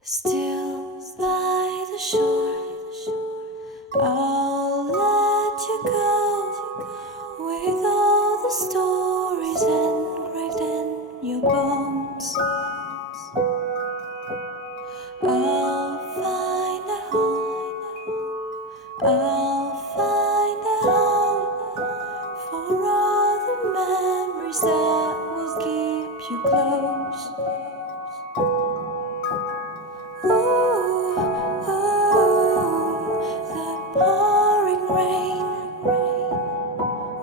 Still by the shore, I'll let you go with all the stories engraved in your bones. I'll find a home, I'll find a home for all the memories that will keep you close. Ooh, the pouring rain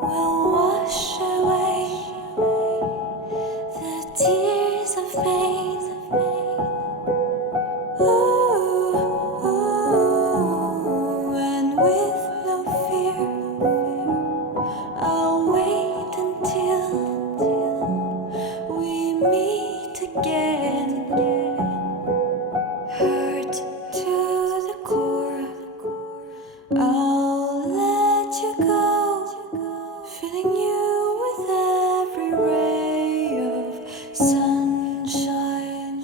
will wash away the tears of pain. And with no fear, I'll wait until we meet again. Hurt to the core, I'll let you go, filling you with every ray of sunshine.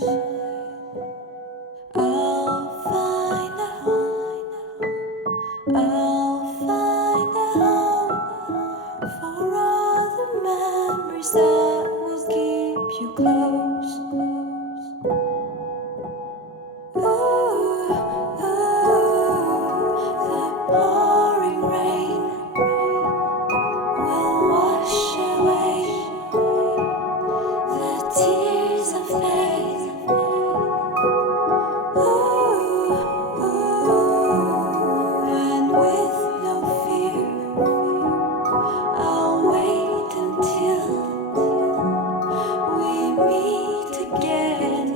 I'll find a home, I'll find a home for all the memories that will keep you close. The pouring rain will wash away the tears of pain. And with no fear, I'll wait until we meet again.